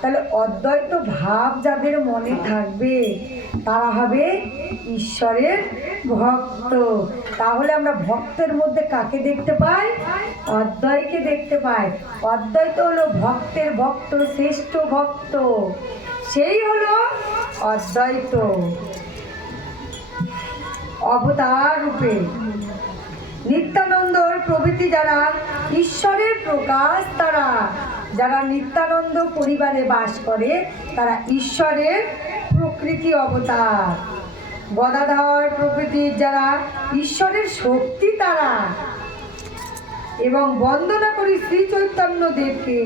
তাহলে অদ্বৈত ভাব যাদের মনে থাকবে তারা হবে ঈশ্বরের ভক্ত। তাহলে আমরা ভক্তের মধ্যে কাকে দেখতে পাই? অদ্বৈতকে দেখতে পাই। অদ্বৈত হলো ভক্তের ভক্ত, শ্রেষ্ঠ ভক্ত, সেই হলো অদ্বৈত অবতার রূপে। নিত্যানন্দ প্রভৃতি যারা ঈশ্বরের প্রকাশ, তারা যারা নিত্যানন্দ পরিবারে বাস করে তারা ঈশ্বরের প্রকৃতি অবতার। গদাধর প্রভৃতির যারা ঈশ্বরের শক্তি তারা। এবং বন্দনা করি শ্রী চৈতন্য দেবকে,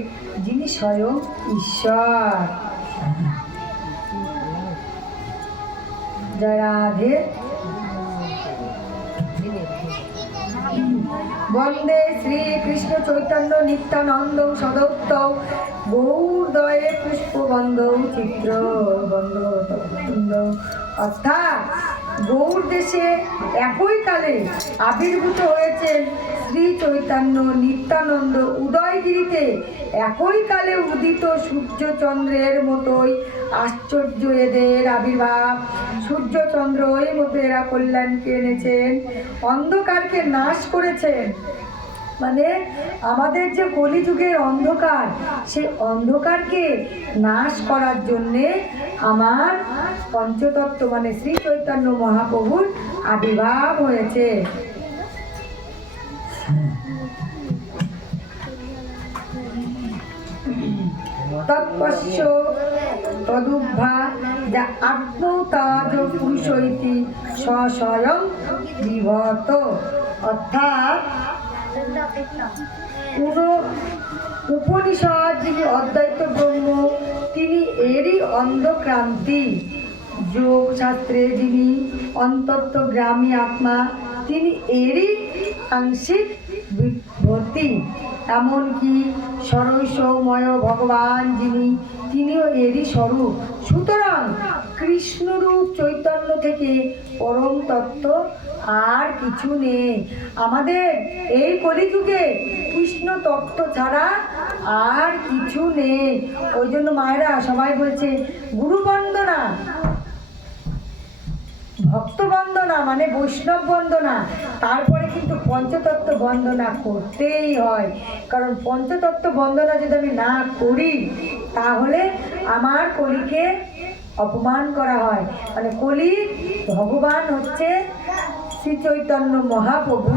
যিনি স্বয়ং ঈশ্বর। জয় রাধে। বন্দে শ্রী কৃষ্ণ চৈতন্য নিত্যানন্দ সদৌত্ত গৌরদয়ে পুষ্পবন্ধ চিত্র বন্ধ। অর্থাৎ গৌর দেশে একই কালে আবির্ভূত হয়েছেন শ্রী চৈতন্য নিত্যানন্দ। উদয়গিরিতে একই কালে উদিত সূর্যচন্দ্রের মতোই আশ্চর্য এদের আবির্ভাব। সূর্যচন্দ্রই মতো এরা কল্যাণকে এনেছেন, অন্ধকারকে নাশ করেছেন। মানে আমাদের যে কলিযুগের অন্ধকার, সেই অন্ধকারকে নাশ করার জন্যে আমার পঞ্চতত্ত্ব মানে শ্রী চৈতন্য মহাপ্রভুর আবির্ভাব হয়েছে। তৎপশ্য তদুভা যা আত্মতাজ পুরুষৈতি স্বয়ং বিভত। অর্থাৎ উপনিষদ যিনি অদ্বৈত ব্রহ্ম, তিনি এরই অন্ধক্রান্তি। যোগ শাস্ত্রে যিনি অন্তত্বগ্রামী আত্মা, তিনি এরই আংশিক বিভূতি। এমনকি সরৈষময় ভগবান যিনি, তিনিও এরই স্বরূপ। সুতরাং কৃষ্ণরূপ চৈতন্য থেকে পরম তত্ত্ব আর কিছু নেই। আমাদের এই কলিযুগে কৃষ্ণ তত্ত্ব ছাড়া আর কিছু নেই। ওই জন্য মায়েরা সবাই বলছে গুরু বন্দনা, ভক্ত বন্দনা মানে বৈষ্ণব বন্দনা, তারপরে কিন্তু পঞ্চতত্ত্ব বন্দনা করতেই হয়। কারণ পঞ্চতত্ত্ব বন্দনা যদি আমি না করি তাহলে আমার কলিকে অপমান করা হয়। মানে কলি ভগবান হচ্ছে শ্রী চৈতন্য মহাপ্রভু।